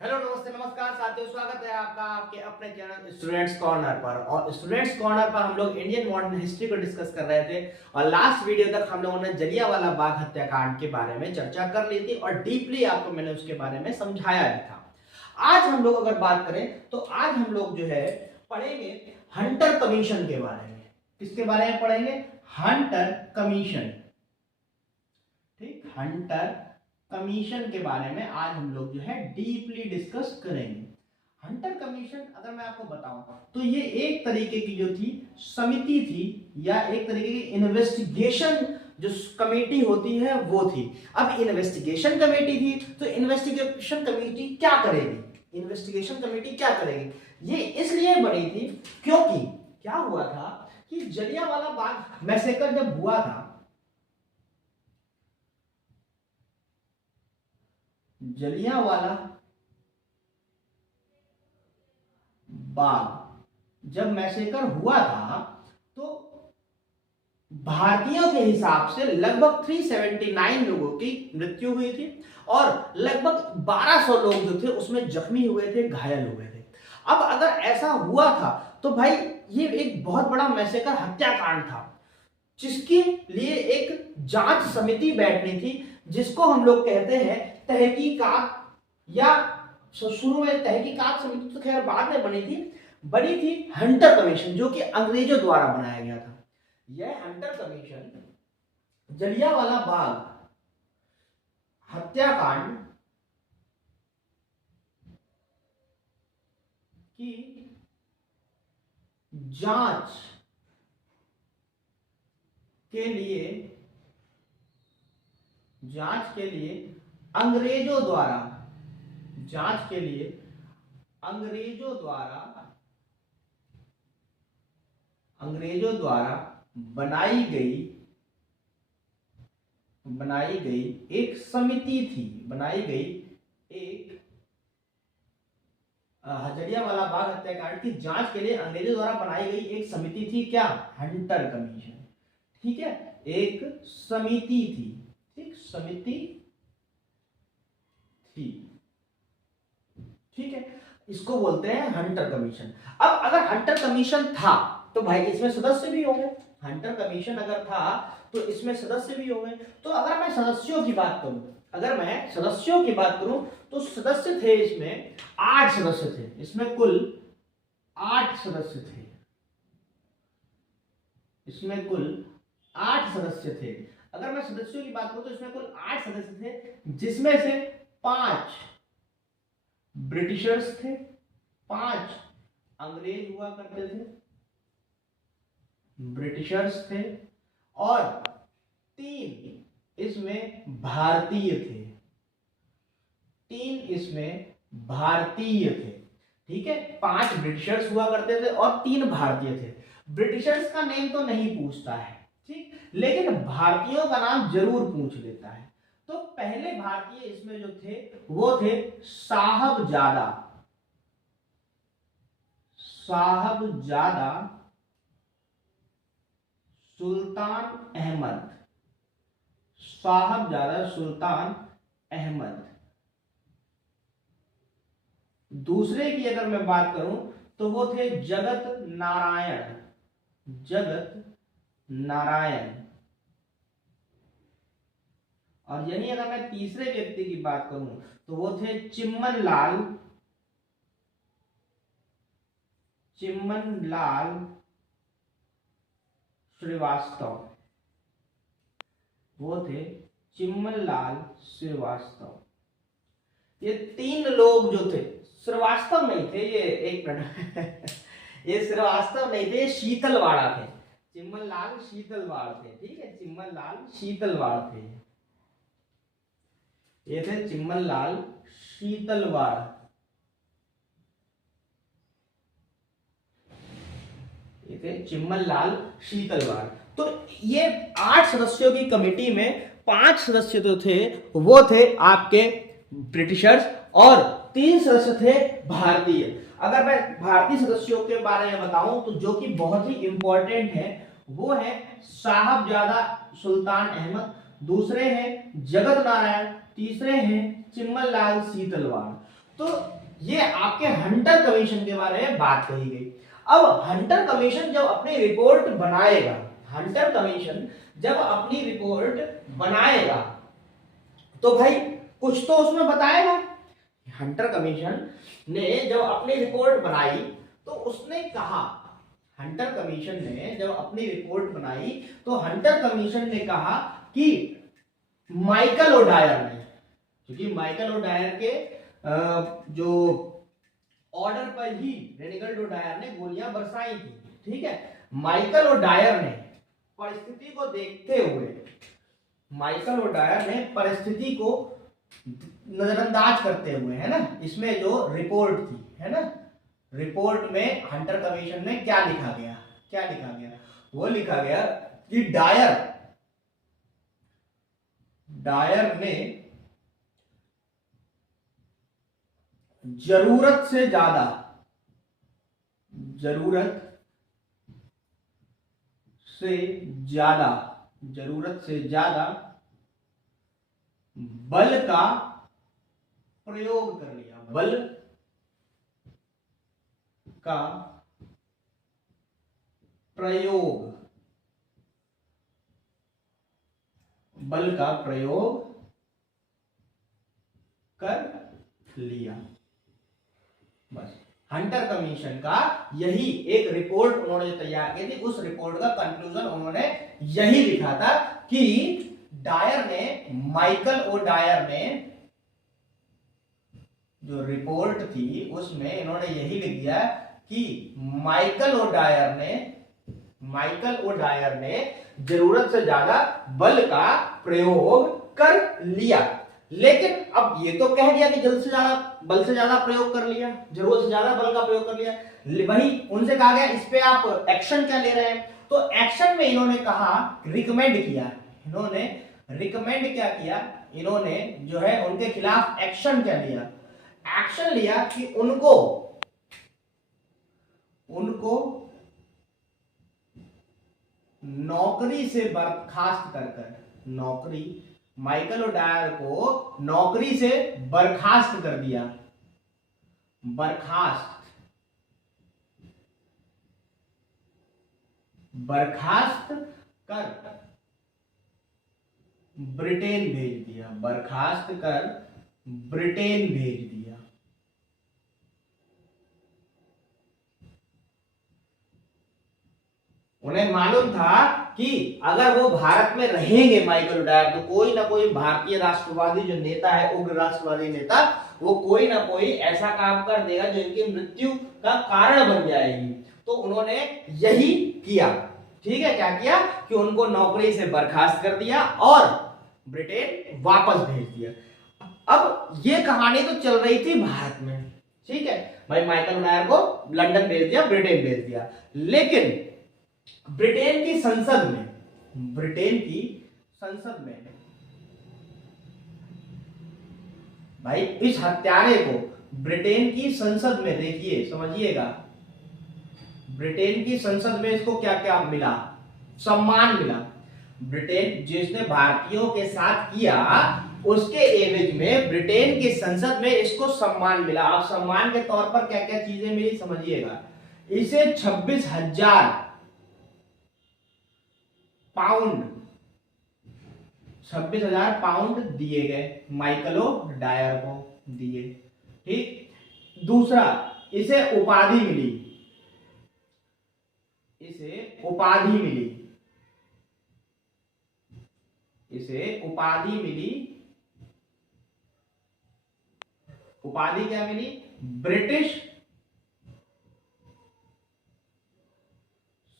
Hello नमस्ते नमस्कार साथियों, स्वागत है आपका आपके अपने चैनल स्टूडेंट्स कॉर्नर पर। और स्टूडेंट्स कॉर्नर पर हम लोग इंडियन मॉडर्न हिस्ट्री को डिस्कस कर रहे थे और लास्ट वीडियो तक हम लोगों ने जलियांवाला बाग हत्याकांड के बारे में चर्चा कर ली थी और डीपली आपको मैंने उसके बारे में समझाया भी था। आज हम लोग अगर बात करें तो आज हम लोग जो है पढ़ेंगे हंटर कमीशन के बारे में। किसके बारे में पढ़ेंगे? Hunter commission. ठीक, हंटर कमीशन के बारे में आज हम लोग जो है डीपली डिस्कस करेंगे। हंटर कमीशन अगर मैं आपको बताऊं तो ये एक तरीके की जो थी समिति थी या एक तरीके की इन्वेस्टिगेशन जो कमेटी होती है वो थी। अब इन्वेस्टिगेशन कमेटी थी तो इन्वेस्टिगेशन कमेटी क्या करेगी? इन्वेस्टिगेशन कमेटी क्या करेगी? ये इसलिए बनी थी क्योंकि क्या हुआ था कि जलियांवाला बाग मैसेकर जब हुआ था, जलियांवाला बाग जब मैसेकर हुआ था तो भारतीयों के हिसाब से लगभग 379 लोगों की मृत्यु हुई थी और लगभग 1200 लोग जो थे उसमें जख्मी हुए थे, घायल हुए थे। अब अगर ऐसा हुआ था तो भाई ये एक बहुत बड़ा मैसेकर हत्याकांड था जिसके लिए एक जांच समिति बैठनी थी, जिसको हम लोग कहते हैं तहकीकात, या शुरू में तहकीकात समिति तो खैर बाद में बनी थी हंटर कमीशन, जो कि अंग्रेजों द्वारा बनाया गया था। यह हंटर कमीशन जलियांवाला बाग हत्याकांड की जांच के लिए अंग्रेजों द्वारा बनाई गई एक समिति थी। जलियांवाला बाग हत्याकांड की जांच के लिए अंग्रेजों द्वारा बनाई गई एक समिति थी। क्या? Hunter commission. ठीक है, एक समिति थी। ठीक, समिति थी। ठीक है, इसको बोलते हैं हंटर कमीशन। अब अगर हंटर कमीशन था तो भाई इसमें सदस्य भी होंगे। हंटर कमीशन अगर था तो इसमें सदस्य भी होंगे। तो अगर मैं सदस्यों की बात करूं तो सदस्य थे इसमें 8 सदस्य थे। इसमें कुल 8 सदस्य थे। अगर मैं सदस्यों की बात करूं तो इसमें कुल 8 सदस्य थे, जिसमें से 5 ब्रिटिशर्स थे, 5 अंग्रेज हुआ करते थे, ब्रिटिशर्स थे, और 3 इसमें भारतीय थे। ठीक है, 5 ब्रिटिशर्स हुआ करते थे और 3 भारतीय थे। ब्रिटिशर्स का नेम तो नहीं पूछता है, ठीक, लेकिन भारतीयों का नाम जरूर पूछ लेता है। तो पहले भारतीय इसमें जो थे वो थे साहबजादा सुल्तान अहमद। दूसरे की अगर मैं बात करूं तो वो थे जगत नारायण। और यही अगर मैं तीसरे व्यक्ति की बात करूं तो वो थे चिम्मन लाल श्रीवास्तव। ये 3 लोग जो थे, श्रीवास्तव नहीं थे, ये एक मिनट ये श्रीवास्तव नहीं थे, ये शीतलवाड़ा थे। चिम्मन लाल शीतलवाड़ थे। ठीक है, चिम्मन लाल शीतलवाड़ थे। ये थे चिम्मन लाल शीतलवाड़। तो ये 8 सदस्यों की कमेटी में 5 सदस्य जो थे वो थे आपके ब्रिटिशर्स और 3 सदस्य थे भारतीय। अगर मैं भारतीय सदस्यों के बारे में बताऊं तो जो कि बहुत ही इंपॉर्टेंट है वो है साहबजादा सुल्तान अहमद, दूसरे हैं जगत नारायण, तीसरे हैं चिम्मन लाल शीतलवाड़। तो ये आपके हंटर कमीशन के बारे में बात कही गई। अब हंटर कमीशन जब अपनी रिपोर्ट बनाएगा, हंटर कमीशन जब अपनी रिपोर्ट बनाएगा तो भाई कुछ तो उसमें बताएगा। हंटर कमीशन ने जब अपनी रिपोर्ट बनाई तो उसने कहा, हंटर कमीशन ने जब अपनी रिपोर्ट बनाई तो हंटर कमीशन ने कहा कि माइकल ओडायर ने, क्योंकि माइकल ओडायर के जो ऑर्डर पर ही रेनिगल ओडायर ने गोलियां बरसाई थी, ठीक है। माइकल ओडायर ने परिस्थिति को देखते हुए, माइकल ओडायर ने परिस्थिति को नजरअंदाज करते हुए, है ना, इसमें जो रिपोर्ट थी, है ना, रिपोर्ट में हंटर कमीशन में क्या लिखा गया, क्या लिखा गया, वो लिखा गया कि डायर ने जरूरत से ज्यादा बल का प्रयोग कर लिया, बल का प्रयोग कर लिया। बस हंटर कमीशन का यही एक रिपोर्ट उन्होंने तैयार की थी। उस रिपोर्ट का कंक्लूजन उन्होंने यही लिखा था कि डायर ने, माइकल ओडायर ने जो रिपोर्ट थी उसमें इन्होंने यही लिख दिया कि माइकल ओडायर ने जरूरत से ज्यादा बल का प्रयोग कर लिया। लेकिन अब ये तो कह दिया कि जल्द से ज्यादा बल से ज्यादा प्रयोग कर लिया, जरूरत से ज्यादा बल का प्रयोग कर लिया, वही उनसे कहा गया इस पे आप एक्शन क्या ले रहे हैं। तो एक्शन में इन्होंने कहा, रिकमेंड किया, इन्होंने रिकमेंड क्या किया, इन्होंने जो है उनके खिलाफ एक्शन क्या लिया, एक्शन लिया कि उनको नौकरी से बर्खास्त कर, नौकरी, माइकल ओडायर को नौकरी से बर्खास्त कर दिया, बर्खास्त कर ब्रिटेन भेज दिया, बर्खास्त कर ब्रिटेन भेज दिया। उन्हें मालूम था कि अगर वो भारत में रहेंगे माइकल ओडायर, तो कोई ना कोई भारतीय राष्ट्रवादी जो नेता है, उग्र राष्ट्रवादी नेता, वो कोई ना कोई ऐसा काम कर देगा जो इनकी मृत्यु का कारण बन जाएगी। तो उन्होंने यही किया, ठीक है। क्या किया कि उनको नौकरी से बर्खास्त कर दिया और ब्रिटेन वापस भेज दिया। अब ये कहानी तो चल रही थी भारत में, ठीक है, भाई माइकल ओडायर को लंदन भेज दिया, ब्रिटेन भेज दिया, लेकिन ब्रिटेन की संसद में भाई इस हत्यारे को ब्रिटेन की संसद में, देखिए समझिएगा, ब्रिटेन की संसद में इसको क्या क्या मिला, सम्मान मिला। ब्रिटेन जिसने भारतीयों के साथ किया उसके एवज में ब्रिटेन की संसद में इसको सम्मान मिला। आप सम्मान के तौर पर क्या क्या चीजें मिली समझिएगा। इसे 26,000 पाउंड, 26,000 पाउंड दिए गए, माइकल ओडायर को दिए, ठीक। दूसरा, इसे उपाधि मिली, उपाधि क्या मिली, ब्रिटिश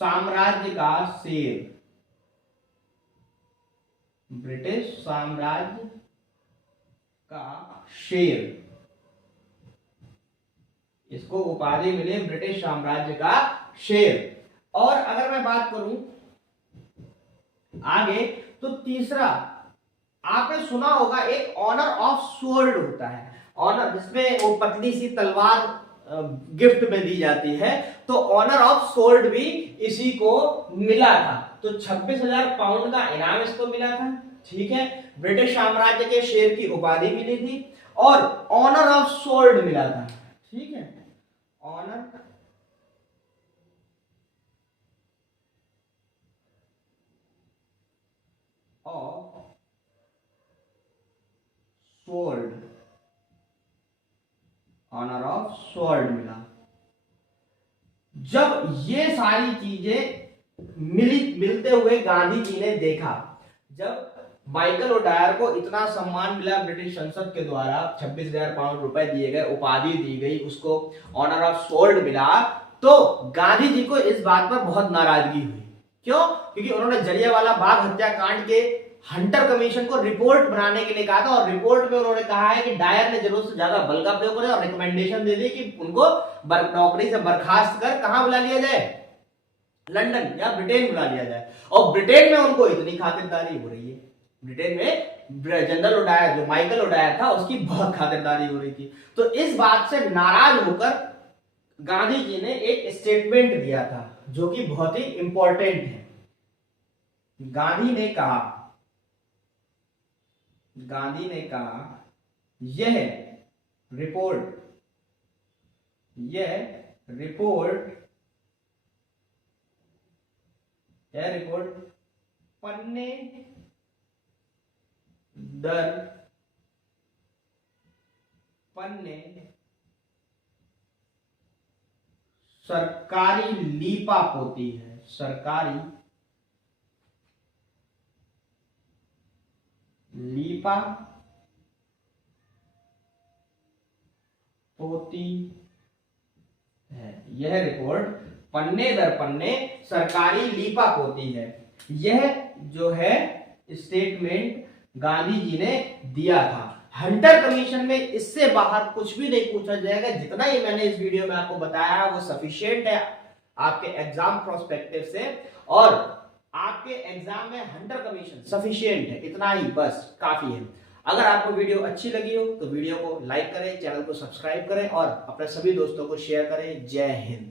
साम्राज्य का शेर, ब्रिटिश साम्राज्य का शेर, इसको उपाधि मिली ब्रिटिश साम्राज्य का शेर। और अगर मैं बात करूं आगे, तो तीसरा, आपने सुना होगा एक ऑनर ऑफ स्वॉर्ड होता है, ऑनर जिसमें वो पतली सी तलवार गिफ्ट में दी जाती है, तो ऑनर ऑफ स्वॉर्ड भी इसी को मिला था। तो 26,000 पाउंड का इनाम इसको मिला था, ठीक है। ब्रिटिश साम्राज्य के शेर की उपाधि मिली थी और ऑनर ऑफ स्वॉर्ड मिला था, ठीक है, honour of sword, honour of sword मिला। जब ये सारी चीजें मिलते हुए गांधी जी ने देखा, जब माइकल ओडायर को इतना सम्मान मिला ब्रिटिश संसद के द्वारा, 26,000 पाउंड रुपए दिए गए, उपाधि दी गई, उसको ऑनर ऑफ स्वॉर्ड मिला, तो गांधी जी को इस बात पर बहुत नाराजगी हुई। क्यों? क्योंकि उन्होंने जलियांवाला बाग हत्याकांड के हंटर कमीशन को रिपोर्ट बनाने के लिए कहा था, और रिपोर्ट में उन्होंने कहा है कि डायर ने जरूरत से ज्यादा बल का प्रयोग करे और रिकमेंडेशन दे दी कि उनको नौकरी से बर्खास्त कर कहां बुला लिया जाए, लंदन या ब्रिटेन बुला लिया जाए। और ब्रिटेन में उनको इतनी खातिरदारी हो रही है, ब्रिटेन में जनरल ओडायर, जो माइकल ओडायर था, उसकी बहुत खातिरदारी हो रही थी। तो इस बात से नाराज होकर गांधी जी ने एक स्टेटमेंट दिया था जो कि बहुत ही इंपॉर्टेंट है। गांधी ने कहा यह रिपोर्ट पन्ने दर पन्ने सरकारी लीपापोती है, सरकारी लीपापोती है। यह रिपोर्ट पन्ने दर पन्ने सरकारी लीपापोती है। यह जो है स्टेटमेंट गांधी जी ने दिया था। हंटर कमीशन में इससे बाहर कुछ भी नहीं पूछा जाएगा। जितना ही मैंने इस वीडियो में आपको बताया वो सफिशिएंट है आपके एग्जाम प्रोस्पेक्टिव से, और आपके एग्जाम में हंटर कमीशन सफिशिएंट है, इतना ही बस काफी है। अगर आपको वीडियो अच्छी लगी हो तो वीडियो को लाइक करें, चैनल को सब्सक्राइब करें और अपने सभी दोस्तों को शेयर करें। जय हिंद।